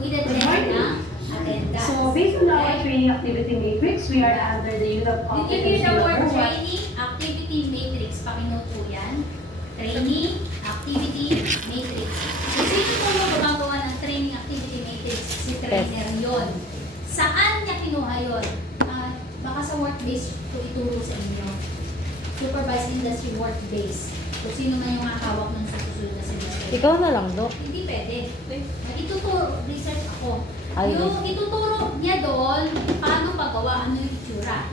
with the Good check morning. na attendance. So based on our Okay? training activity matrix, we are under the unit of Did you hear competency the word number 1. training activity matrix? Pakinote po yan. Training activity matrix. So, sino po yung gumagawa ng training activity matrix? Si trainer yon. Saan niya kinuha yun? Baka sa work-based ko ituro sa inyo. Supervised industry work-based. Kung sino man yung makakawak nun sa susunod na semester. Ikaw na lang, Dok. Hindi pwede. Ituturo, research ako. Ay, Yung ituturo niya doon, paano paggawa, ano yung itsura.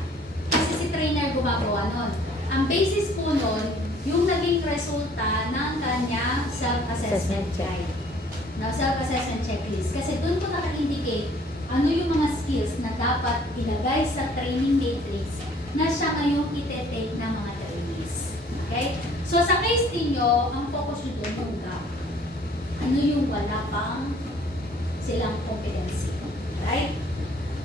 Kasi si trainer gumagawa nun. Ang basis po nun, yung naging resulta ng kanya self-assessment Assessment check. guide. Na self-assessment checklist. Kasi doon ko naka-indicate ano yung mga skills na dapat ilagay sa training matrix na siya ngayong ite-take ng mga trainees. Okay? So sa case ninyo, ang focus nyo doon yung gap. Ano yung wala pang silang competency. Right?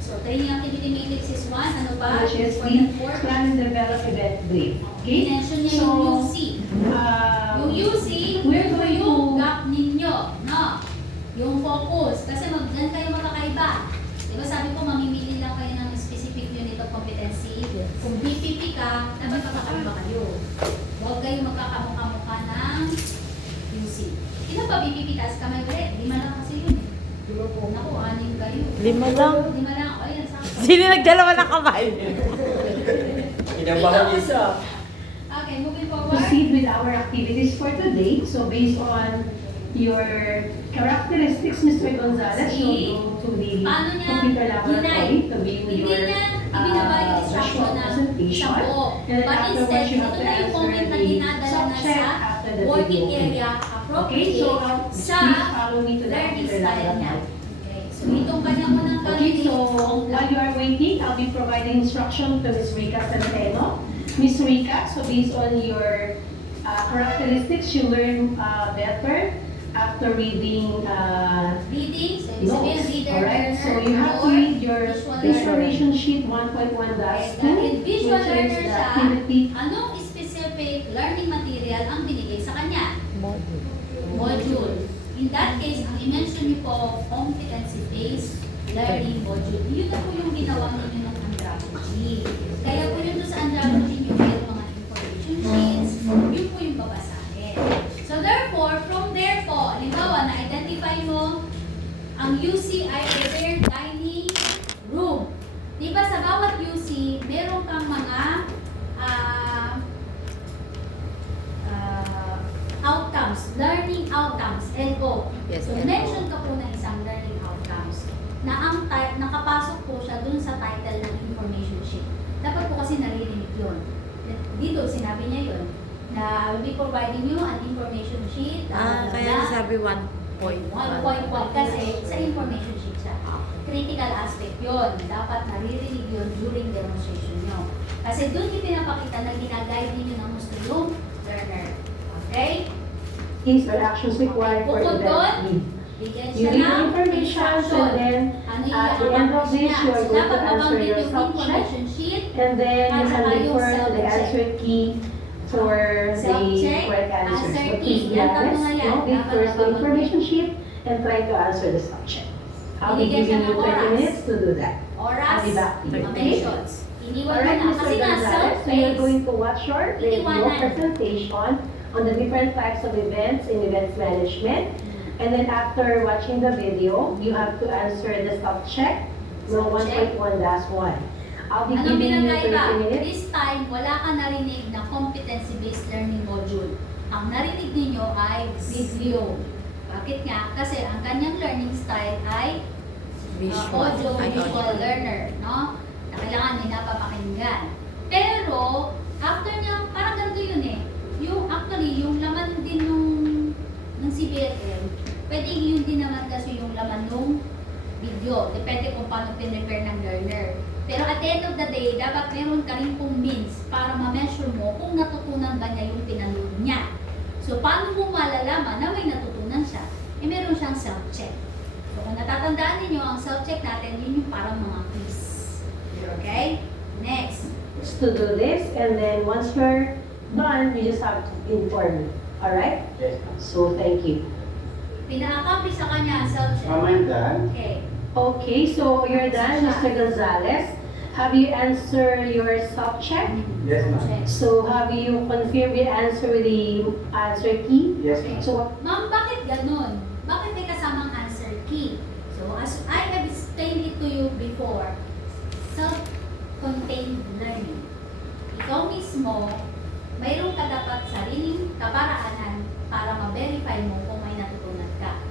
So training activity matrix is 1. Ano pa? Which is Important the work. plan and develop event brief. Okay? Mention niya So, yung UC. Yung UC, we're yun po going yung to- gap ninyo. No? Yung focus. Kasi dyan kayo magkakaiba. Diba sabi ko, mamimili lang kayo ng specific unit of competency. Yes. Kung BPP ka, dapat magkakaiba kayo. Huwag kayo magkakamukha-mukha ng UC. Ilan ba BPP taas kamay ulit? 5 lang kasi yun eh. Naku, 6 kayo. 5 lang. 5 lang. O, yan, sakto. Sino nagdalawa ng kamay? Kinabahan isa. Okay, moving forward. proceed with our activities for today. So based on your characteristics, Mr. Gonzalez, See? you'll go to the Paano niya computer laboratory to view Hindi your niya ibinaba yung instruction visual na presentation. sa buo. And But afterwards, instead, you ito have to na yung answer comment na the dinadala na subject sa after the working video. area Okay, appropriate so sa please follow me to the learning computer style niya. laboratory. Okay, so itong kanya unang Okay, so while you are waiting, I'll be providing instruction to Ms. Rika Centeno. Ms. Rika, so based on your characteristics, you learn better after reading reading, so ibig sabihin notes. reader, Alright, so learner, you have to or read your visual information sheet 1.1-2, Dahil which visual is learner the siya, activity. anong specific learning material ang binigay sa kanya? Module. Module. In that case, ang i-mention niyo po, competency-based learning module. Yun na po yung ginawa ninyo ng andragogy. Kaya po yun doon sa andragogy niyo, mayroong mga information sheets, yun po yung babasahin. So therefore, from there po, halimbawa, na-identify mo ang UC ay prepared dining room. Diba sa bawat UC, meron kang mga outcomes, learning outcomes, LO. Yes, So, LO. mention ka po ng isang learning outcomes na ang nakapasok po siya dun sa title ng information sheet. Dapat po kasi naririnig yun. Dito, sinabi niya yun, na will be providing you an information sheet. Kaya sabi 1.1. 1.1 kasi sa information sheet siya. Critical aspect yun. Dapat naririnig yun during demonstration nyo. Kasi dun yung pinapakita na ginaguide ninyo ng gusto yung learner. Okay? These are actions required for Bukod doon, event. bigyan You siya read the ng information instruction. and then Ano yung at the end of i-accomplish this, niya? you are So, going to dapat answer mabanggit your yung subject. information sheet, And then you At can saka yung refer the self-check. answer key for the Self-check, correct answers. answer But key. please be Yan, honest, tatlo nga yan. read Dapat first the mabanggit. information sheet and try to answer the subject. I'll be Binigyan siya giving you ng 30 oras. minutes to do that. oras, I'll be back to you. mentions. Iniwan mo Alright, na. Mr. Kasi nga, Gonzalez, so you're self-paced. going to watch your video Iniwanan. presentation on the different types of events in events management. And then after watching the video, you have to answer the subject, no Subject. 1.1-1. I'll be Anong giving you pinagkaiba? 30 minutes. This time, wala ka narinig na competency-based learning module. Ang narinig ninyo ay video. Bakit nga? Kasi ang kanyang learning style ay audio visual learner, no? Na kailangan may napapakinggan. Pero, after niya, parang ganito yun eh. Yung, actually, yung laman din ng CBLM, pwedeng yun din naman kasi yung laman ng video. Depende kung paano pinrepair ng learner. Pero at the end of the day, dapat meron ka rin pong means para ma-measure mo kung natutunan ba niya yung pinanood niya. So, paano mo malalaman na may natutunan siya? Eh, meron siyang self-check. So, kung natatandaan ninyo, ang self-check natin, yun yung parang mga quiz. Okay? Next. To do this, and then once you're done, you just have to inform me. Alright? Yes. So thank you. Pina-accomplish sa kanya ang self-check. I'm done. Okay. Okay, so you're done, Mr. Gonzalez. Have you answered your self-check? Yes, ma'am. Check. So have you confirmed your answer with the answer key? Yes, ma'am. So Ma'am, bakit ganun? Bakit may kasamang answer key? So, as I have explained it to you before, self-contained learning. Ikaw mismo, mayroon ka dapat sariling kaparaanan para ma-verify mo kung may natutunan ka.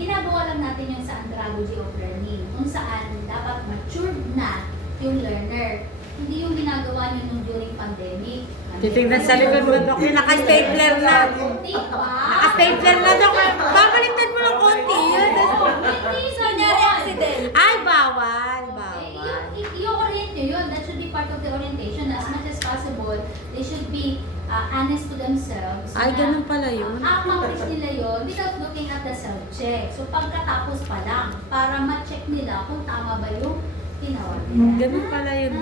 Ginagawa lang natin yung sa andragogy of learning, kung saan dapat matured na yung learner. Hindi yung ginagawa nyo nung during pandemic. Titingnan sa likod mo, Dok. Yung naka-stapler na. Di ba? Naka-stapler na, Dok. Babaliktad mo ng konti yun. Hindi, kunyari accident. Ay, bawal. I-orient nyo yun. That should be part of the orientation. As much as possible, they should be honest to themselves. Ay, ganun pala yun. Accomplish nila yun without looking at the self-check. So, pagkatapos pa lang, para ma-check nila kung tama ba yung ginawa nila. Ganun pala yun.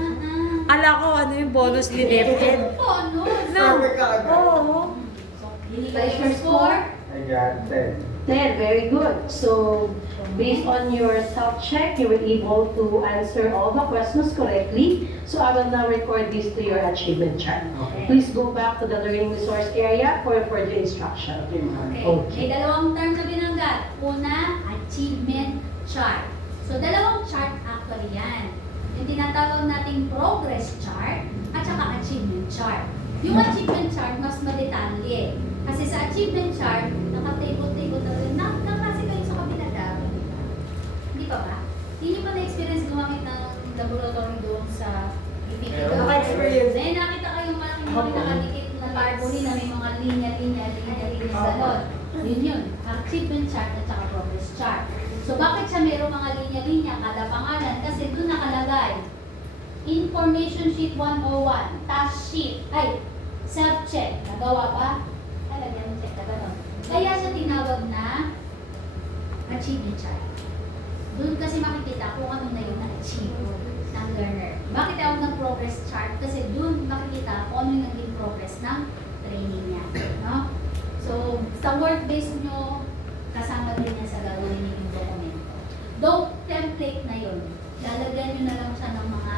Ala ko, ano yung bonus ni DepEd? Bonus. No. Oo. Hinihigay your score. I got 10. 10, very good. So based on your self-check, you were able to answer all the questions correctly. So I will now record this to your achievement chart. Okay. Please go back to the learning resource area for further instruction. Okay, ma'am. Okay. May dalawang term na binanggat. Una, achievement chart. So, dalawang chart actually yan. Yung tinatawag nating progress chart at saka achievement chart. Yung achievement chart, mas madetalye. Kasi sa achievement chart, nakatable-table na rin. Nakakasi kayo sa kabila dapat, di ba? Hindi pa ba? Hindi nyo pa na-experience gumamit ng laboratory doon sa EPT? Naka-experience. Eh, nakita kayong malaking mga nakadikit na carbonate na may mga linya-linya ganon. Yun yun. Achievement chart at saka progress chart. So, bakit siya mayroong mga linya-linya kada pangalan? Kasi doon nakalagay, Information Sheet 101, Task Sheet, self-check. Nagawa ba? Lagyan check na gano'n. Kaya siya tinawag na achievement chart. Doon kasi makikita kung ano na yung na-achieve ng learner. Bakit tawag ng progress chart? Kasi doon makikita kung ano yung naging progress ng training niya. No? So, sa work-based nyo, kasama din niya sa gagawin niyo yung dokumento. Though template na yun, lalagyan nyo na lang siya ng mga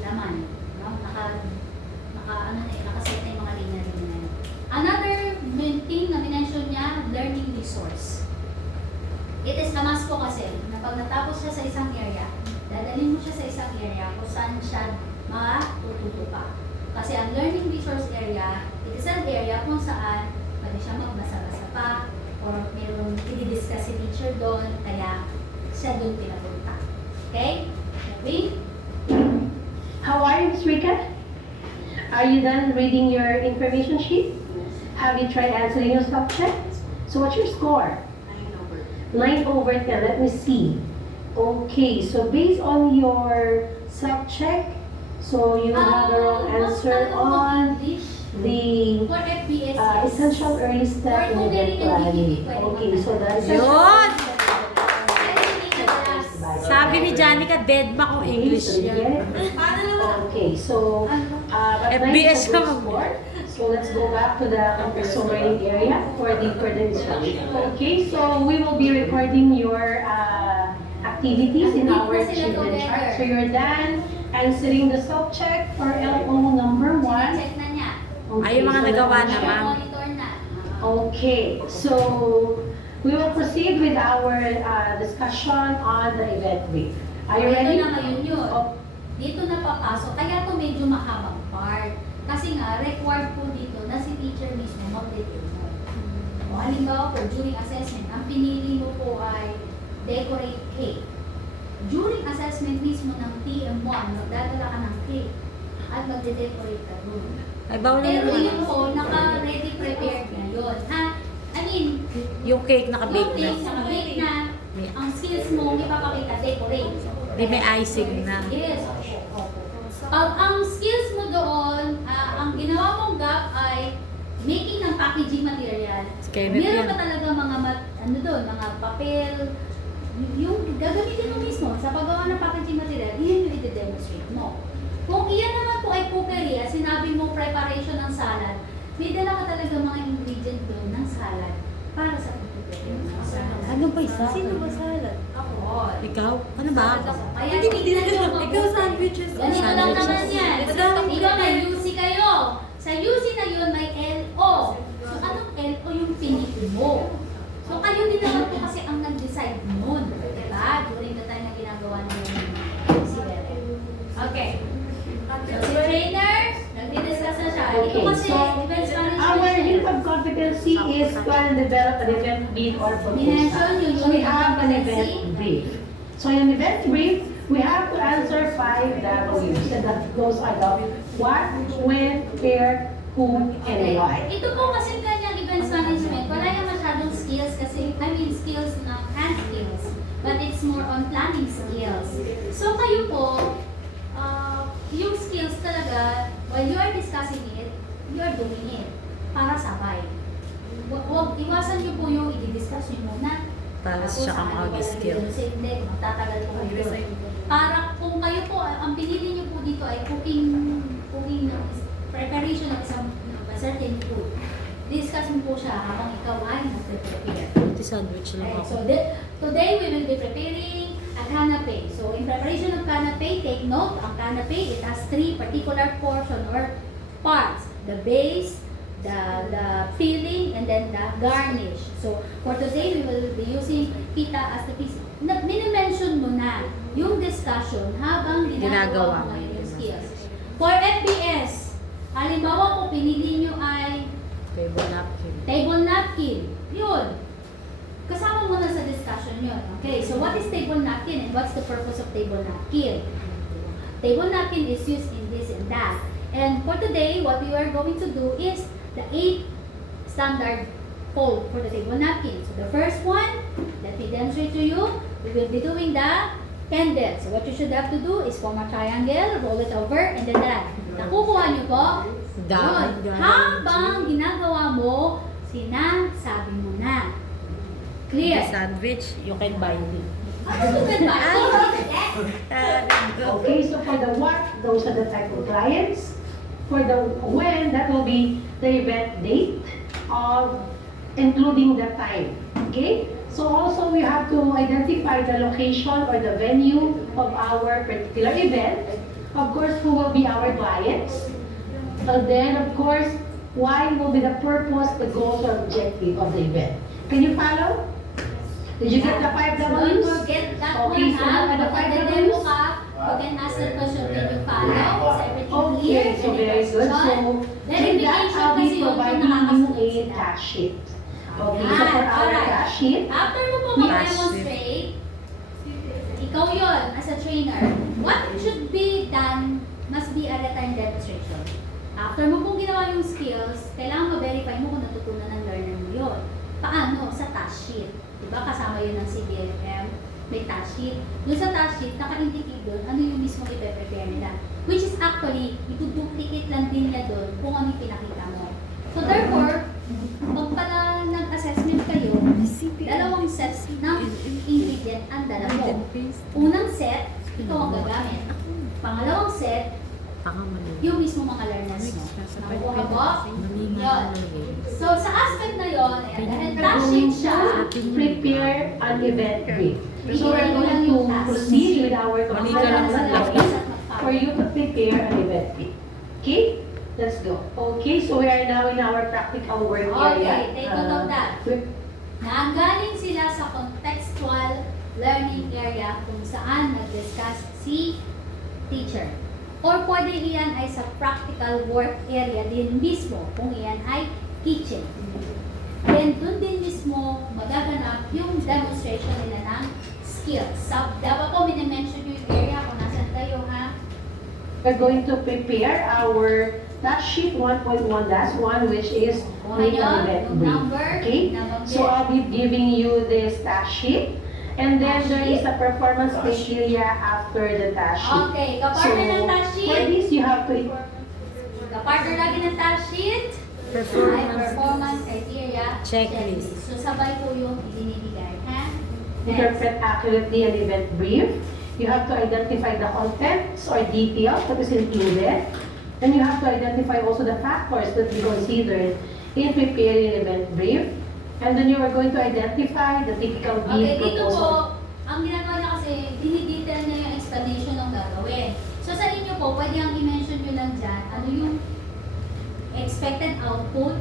laman. No? Nakaset na yung mga linya-linya na yun. Another main thing na minention niya, learning resource. It is a must po kasi na pag natapos siya sa isang area, dadalhin mo siya sa isang area kung saan siya matututo pa. Kasi ang learning resource area, it is an area kung saan pwede siya magbasa-basa pa or mayroong i-discuss si teacher doon, kaya siya doon pinapunta. Okay? Okay? How are you, Ms. Rika? Are you done reading your information sheet? Have you tried answering your self-check? So what's your score? 9 over 10. Let me see. Okay, so based on your self-check, so you have the wrong answer on the For FBS, essential early step in event planning. Okay, so the essential... Yun! Sabi ni Janica, dead ma kung English yan. Okay, so but FBS nice naman. score. So let's go back to the contextual learning area for the further instruction. Okay, so we will be recording your activities in our achievement chart. So you're done answering the self-check for LO number 1. Check na niya. Ay, yung mga nagawa na, ma'am. Monitor na. Okay, so we will proceed with our discussion on the event brief. Are you Ito ready? na ngayon yun. Oh, Dito na papasok, kaya to medyo mahabang part. Kasi nga, required po dito na si teacher mismo mag-detail mo. O halimbawa po, during assessment, ang pinili mo po ay decorate cake. During assessment mismo ng TM1, magdadala ka ng cake at magde-decorate ka doon. Ay, bawal na Pero naman. yun po, naka-ready prepared na yun. Ha? I mean, Yung cake nakabake yung na. cake nakabake na, ang skills mo, ipapakita, decorate. Di may icing na. Yes. Pag ang skills mo doon, ang ginawa mong gap ay making ng packaging material. Skynet Meron yan. ka talaga mga mga papel, yung gagamitin mo mismo sa paggawa ng packaging material, yun yung i-demonstrate mo. Kung iyan naman po ay cookery, at sinabi mo preparation ng salad, may dala ka talaga mga ingredient doon ng salad para sa pagtutunan. Ano pa isa? Sino ba salad? Ako. Ikaw? Ano ba? Kaya tingnan nyo mabuti. Ikaw sandwiches. Ganito lang naman yan. Madaming Ikaw may ganun. UC kayo. Sa UC na yun may LO. So anong LO yung pinili mo? So kayo din naman po kasi ang nag-decide nun. Diba? During the time na ginagawa niyo yung UC Bere. Okay. So si trainer, nag-discuss na siya. Ito Okay, kasi, so, events Our management. hint of competency is plan and develop an event brief or Minention proposal. yung So we have an competency. event brief. So in event brief, we have to answer 5 W's, and that goes about what, when, where, who, and Okay. why. Ito po kasi kanyang events management, wala yung masyadong skills kasi, skills na hand skills, but it's more on planning skills. So kayo po, yung skills talaga, while you are discussing it, you are doing it para sabay. Huwag iwasan niyo po yung i-discuss niyo muna. Para Tapos, siya kang mag-skill. Hindi, magtatagal po kayo. Para kung kayo po, ang pinili niyo po dito ay cooking ng preparation ng isang certain food. Discuss mo po siya habang ikaw ay nag-prepare. Ito sandwich lang Okay, ako. so today we will be preparing a canapé. So in preparation of canapé, take note, ang canapé, it has 3 particular portion or parts. The base, the filling, and then the garnish. So for today, we will be using pita as the piece. Minimension mo na yung discussion habang ginagawa mo ngayon yung skills. For FBS, halimbawa kung pinili nyo ay Table napkin. table napkin. Yun. Kasama mo na sa discussion yun. Okay, so what is table napkin and what's the purpose of table napkin? Table napkin is used in this and that. And for today, what we are going to do is the 8 standard fold for the table napkin. So the first one, let me demonstrate to you, we will be doing the candle. So what you should have to do is form a triangle, roll it over, and then that. Nakukuha nyo po? Dami. Yun. Habang ginagawa mo, sinasabi mo na. Clear? The sandwich, you can buy me. Ano ba ba? Okay, so for the what, those are the type of clients. For the when, that will be the event date of including the time. Okay? So also we have to identify the location or the venue of our particular event. Of course, who will be our clients. And then, of course, why will be the purpose, the goals, or objective of the event. Can you follow? Did you get the 5 Don't W's? forget that Okay, one, so ha? what are the Pag 5 nag-demo W's? ka, you can ask the question, can you follow? Is everything clear? Okay, so Any very good. So, question? with that, Verification I'll kasi be yun, providing you nakakasunod a sila. task sheet. Okay, so for our Alright. task sheet, After mo po Yes. mag-demonstrate, ikaw yon as a trainer, what should be done must be a written demonstration. After mo pong ginawa yung skills, kailangan ma-verify mo kung natutunan ng learner mo yun. Paano? Sa task sheet. Diba kasama yun ng CBLM, may task sheet. Doon sa task sheet, naka-indicate doon ano yung mismo ipe-prepare nila. Which is actually, ipuduplicate lang din nila doon kung ano yung pinakita mo. So therefore, pag pala nag-assessment kayo, dalawang sets ng ingredient ang dala mo. Unang set, ikaw ang gagamit. Pangalawang set, yung mismo mga learners mo. Nakukuha mo? Yun. So sa aspect na yun, ayan, dahil we're task going sheet siya, to prepare an event brief. So we're Bigyan mo lang going yung to task. proceed with our Mali ka lang para sa sa labis topic at magpapalala. for you to prepare an event brief. Okay? Let's go. Okay, so we are now in our practical work area. Okay, take note of that. We're- Nanggaling sila sa contextual learning area kung saan nag-discuss si teacher. Or pwede iyan ay sa practical work area din mismo kung iyan ay kitchen. Then dun din mismo magaganap yung demonstration nila ng skills. Dapat po minimension yung area kung nasan kayo ha. We're going to prepare our task sheet 1.1-1, which is make an event Yung brief. number, Okay? nabanggit. So I'll be giving you this task sheet. And then Task there is sheet? a performance criteria after the task sheet. Okay, kapartner ng task For sheet. this, you have to Kapartner lagi ng task sheet. Ay, performance criteria. Checklist. So sabay po yung ibinibigay, ha? Next. interpret accurately an event brief. You have to identify the contents or details that is included. Then you have to identify also the factors that we considered in preparing an event brief. And then you are going to identify the typical Okay, bid dito proposal. po, ang ginagawa niya kasi, dinidetail niya yung explanation ng gagawin. So sa inyo po, pwede ang i-mention nyo lang dyan, ano yung expected output,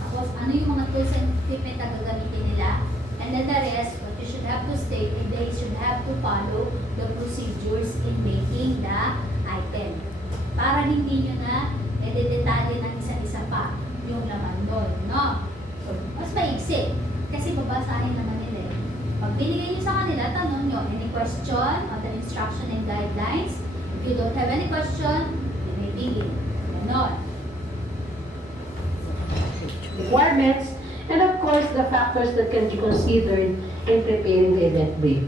tapos ano yung mga tools and equipment na gagamitin nila, and then the rest, what you should have to state, and they should have to follow the procedures in making the item. Para hindi nyo na ededetalye ng isa-isa pa yung laman doon, no? So, mas maiksi. Kasi babasahin naman nila eh. Pag binigay nyo sa kanila, tanong nyo, any question on the instruction and guidelines? If you don't have any question, you may begin. Ganon. Requirements, and of course, the factors that can be considered in preparing the event brief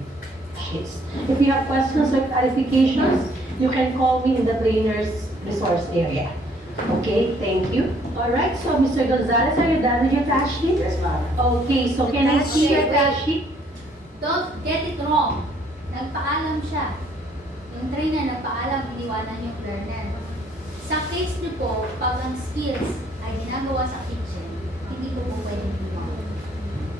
sheets. If you have questions or clarifications, you can call me in the trainer's resource area. Okay, thank you. All right, so Mr. Gonzalez, are you done with your task sheet? Yes, ma'am. Okay, so can I see your task sheet? Don't get it wrong. Nagpaalam siya. Yung trainer nagpaalam, iniwanan yung learner. Sa case nyo po, pag ang skills ay ginagawa sa kitchen, hindi ko po pwedeng iwan.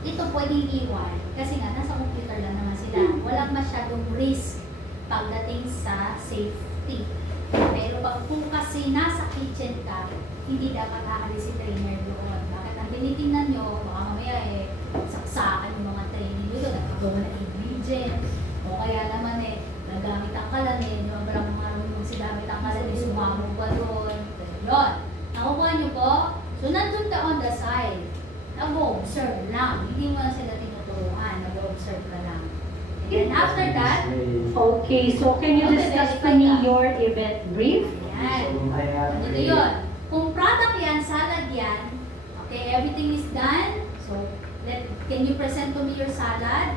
Ito pwedeng iwan kasi nga nasa computer lang naman sila. Walang masyadong risk pagdating sa safety. Pero pag po kasi nasa kitchen ka, hindi dapat aalis si trainer doon. Bakit ang tinitingnan nyo, baka mamaya saksakan yung mga training nyo doon, nagkagawa ng ingredient, o kaya naman nagamit ang kalanin, yung walang mga marunong si gamit ang kalanin, sumamog ba doon, gano'n. Nakukuha nyo po? So, nandun ka on the side. Nag-observe lang. Hindi mo na sila tinuturuan. Nag-observe ka lang. And then after that, Okay, so can you discuss to me your event brief? yan. So, I have Ito yun. Kung product yan, salad yan, okay, everything is done. So, can you present to me your salad?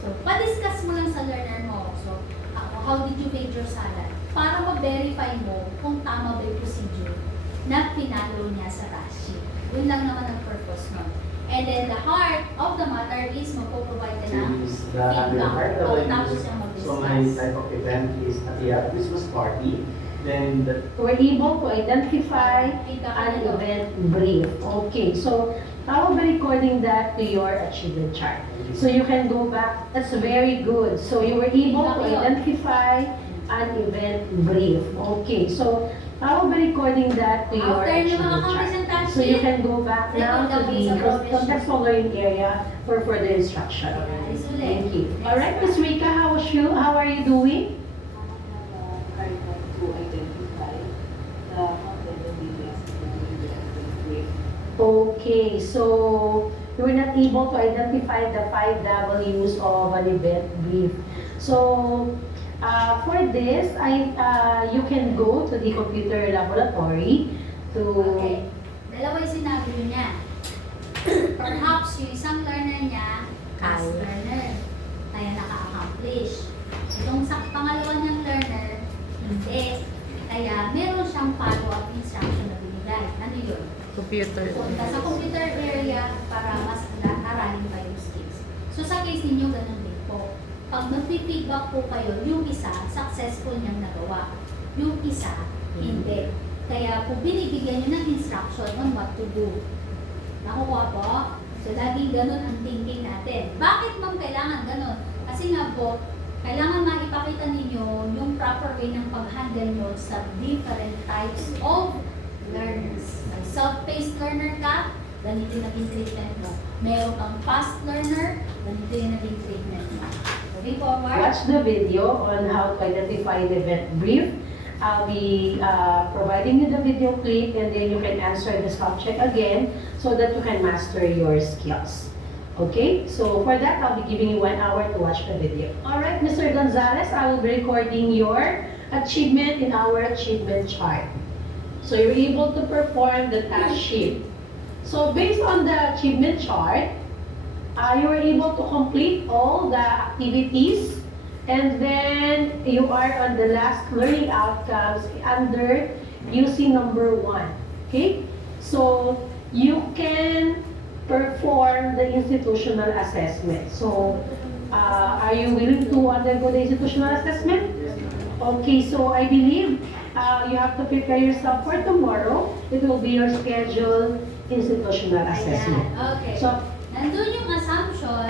So, pa-discuss mo lang sa learner mo. So, how did you make your salad? Para ma-verify mo kung tama ba yung procedure na pinalo niya sa task sheet. Yun lang naman ang purpose nun. And then the heart of the matter is magpo-provide ka ng is the other part that I tapos use. siya So my mag-discuss. type of event is at the Christmas party. Then the We're able to identify Feedback an ka na doon. event brief. Okay, so I will be recording that to your achievement chart. So you can go back. That's very good. So you were able to identify an event brief. Okay, so I will be recording that to your After yung mga achievement chart. kapresentasyon, So you can go back now to the contextual learning area for further instruction. Alis ulit. Thank you. All right, Ms. Rika, how was you? How are you doing? I want to identify the content of videos with. Okay, so you were not able to identify the 5 W's of an event brief. So for this, you can go to the computer laboratory to. Okay. Dalawa yung sinabi nyo niya. Perhaps yung isang learner niya, fast Kaya. learner, kaya naka-accomplish. Itong sa pangalawa niyang learner, hindi. Kaya meron siyang follow-up instruction na binigay. Ano yun? Computer. Punta sa computer area para mas aralin pa yung skills. So sa case ninyo, ganun din po. Pag nag-feedback po kayo, yung isa, successful niyang nagawa. Yung isa, hindi. Kaya po binibigyan nyo ng instruction on what to do. Nakukuha po? So laging ganun ang thinking natin. Bakit ma'am kailangan ganun? Kasi nga po, kailangan maipakita ninyo yung proper way ng pag-handle nyo sa different types of learners. May self-paced learner ka, ganito yung naging treatment mo. Meron kang fast learner, ganito yung naging treatment mo. Moving forward. Watch the video on how to identify an event brief. I'll be providing you the video clip and then you can answer the subject again so that you can master your skills. Okay, so for that, I'll be giving you 1 hour to watch the video. All right, Mr. Gonzalez, I will be recording your achievement in our achievement chart. So you're able to perform the task sheet. So based on the achievement chart, you were able to complete all the activities. And then you are on the last learning outcomes under UC number 1. Okay? So you can perform the institutional assessment. So are you willing to undergo the institutional assessment? Okay, so I believe you have to prepare yourself for tomorrow. It will be your scheduled institutional assessment. Ayan, okay. So nandun yung assumption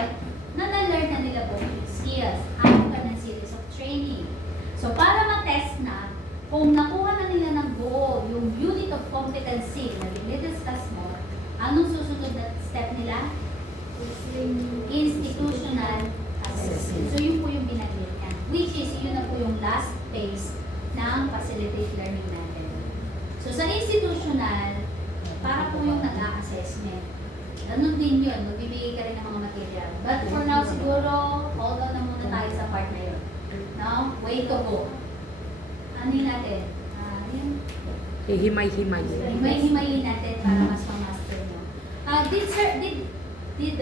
na na-learn na nila basic skills after ng series of training. So, para ma-test na, kung nakuha na nila ng buo yung unit of competency na dinidiscuss mo, anong susunod na step nila? Institutional assessment. So, yun po yung binanggit niya. Which is, yun na po yung last phase ng facilitate learning natin. So, sa institutional, para po yung nag-a-assessment. Ganun din yun, magbibigay ka rin ng mga material. But for now, siguro, hold on na muna tayo sa part na yun. No? Way to go. Ano yun natin? Himay-himay. Himay-himayin natin para mas ma-master nyo. Did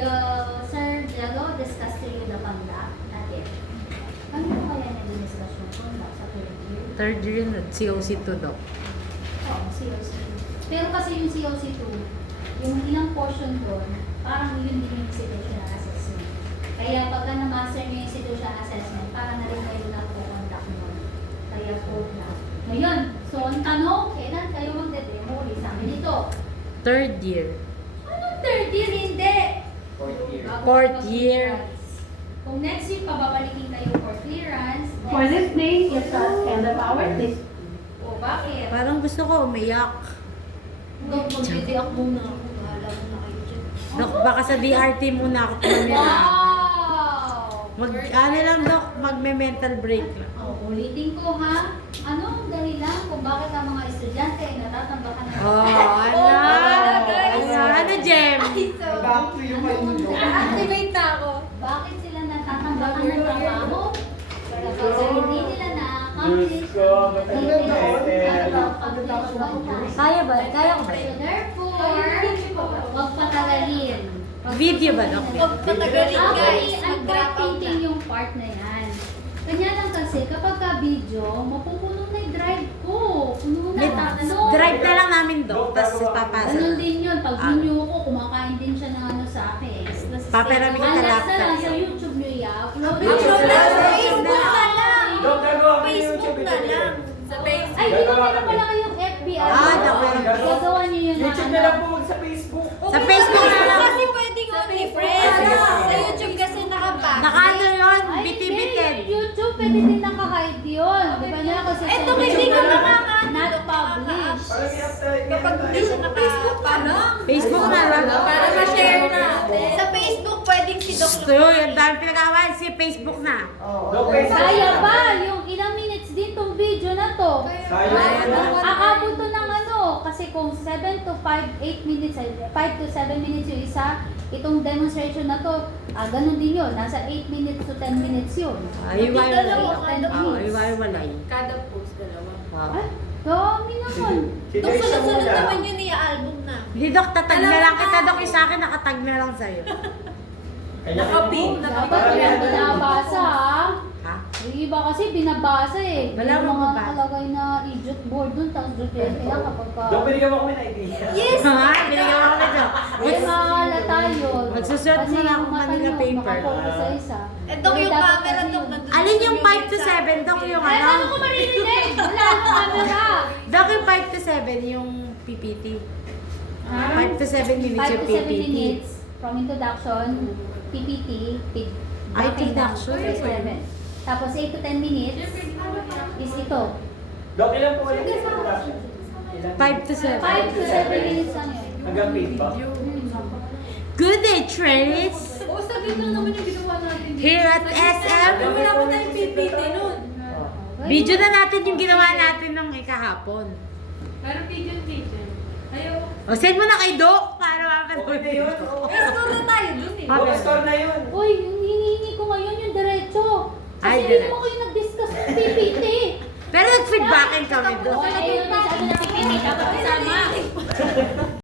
Sir Diago discuss to you the conduct natin? Ano po kaya niya din-discuss yung conduct sa third year? Third year na, COC2 daw. Oo, COC. Pero kasi yung COC2, yung ilang portion doon, parang yun din yung situational assessment. Kaya pagka na-master nyo yung situational assessment, parang na rin kayo na-conduct mo. Kaya po na. Ngayon, so ang tanong, kailan kayo magde-demo ulit sa amin ito? Third year. Anong third year? Hindi! Fourth year. Fourth year. Kung next week, pababalikin kayo for clearance. For this day, it's the end of our list. O bakit? Parang gusto ko umiyak. Magbibiyak muna ako. Bahala mo na kayo dyan. Dok, baka sa DRT muna ako tumira. Wow! Ano lang, Dok, magme-mental break lang. Ulitin ko ha. Ano ang dahilan kung bakit ang mga estudyante ay natatambakan ng Ano, Jem? Back to you, my Uno. Activate na ako. Bakit sila natatambakan ng trabaho? Kasi hindi nila na-accomplish. Diyos ko, matagal na Kaya ba? Kaya ko ba? So therefore, huwag patagalin. Video ba, Dok? Huwag patagalin, guys. Mag-drop yung part na yan. Kanya lang kasi, kapag ka video, mapupuno na yung drive ko. Puno na. Drive na lang namin, Dok, tapos papasa. Ganun din yun. Pag video ko, kumakain din siya ng ano sa akin. Paperami ka Unless na lang laptop. sa YouTube nyo i-upload. Upload na sa Facebook na lang. Dok, gagawa ko yung Facebook YouTube na lang. video. Ay, di ba meron pala kayong FB? Gagawa nyo yun. YouTube na lang po, wag sa Facebook. Sa Facebook na lang. Kasi pwedeng only friends. Sa YouTube kasi naka-back. Nakaano yun? Ay, Biti-bitin. hindi. Yung YouTube, pwede din nakahide yun. Di ba niya? Kasi Eto, sa hindi YouTube ko na makaka- not published. Parang i-apply. Kapag hindi siya naka-Facebook pa lang. Facebook na lang. Para ma-share natin. Sa Facebook, pwedeng si Doc So, yung dami pinag-awain si Facebook na. Dok, Facebook. Kaya ba? Yung ilang minutes din tong video na to. Sayang. Aabot to ng ano, kasi kung 7 to 8 minutes, 5 to 7 minutes yung isa, itong demonstration na to, ganun din yun. Nasa 8 minutes to 10 minutes yun. Iwalay. Kada post, dalawa. Ay, dami naman. Doc, sunod-sunod naman yun i-album na. Hindi, Dok, tatag na lang kita, Dok. Yung sa akin, nakatag na lang sa'yo. Naka-pin. Dapat yung binabasa ha. Ha? Yung iba kasi binabasa eh. Wala Yung akong mga mabasa. nakalagay na idiot board dun, tapos doon kaya kapag ka... Dok, binigyan mo kami ng idea. Yes! Ha? Binigyan mo kami, Dok. Ay, mahalata yun. Magsusuot Kasi mo lang yung kung mata Manila nyo, paper. nakafocus sa isa. Eh, Doc, Kaya yung dapat camera, kasi Doc, yung- nandun. Alin yung 5 to 7, Dok, yung Eh, ano? ano ko maririnig? Wala akong camera. Dok, yung 5 to 7, yung PPT. 5 to 7 minutes 5 yung to 7 PPT. minutes from introduction, PPT, Ay, introduction. 7. Tapos 8 to 10 minutes is ito. Dok, ilan po ulit yung production? Ilan? 5 to 7. 5 to 7 minutes lang yun. Hanggang paid ba? Good day, trainees! Oo, sabihin lang naman yung ginawa natin. Here at SM. Wala pa tayong PPT nun. Video na natin yung ginawa natin nung ikahapon. Pero video, teacher. Ayaw. O, send mo na kay Doc para Okay na yun. mapanood. Explore na tayo dun eh. Okay. Store na yun. Uy, yung hinihingi ko ngayon yung diretso. Kasi Ay, hindi diretso. naman kayo nag-discuss ng PPT. Pero nag-feedbackin kami, Doc. Okay, ayun, ano na PPT. Dapat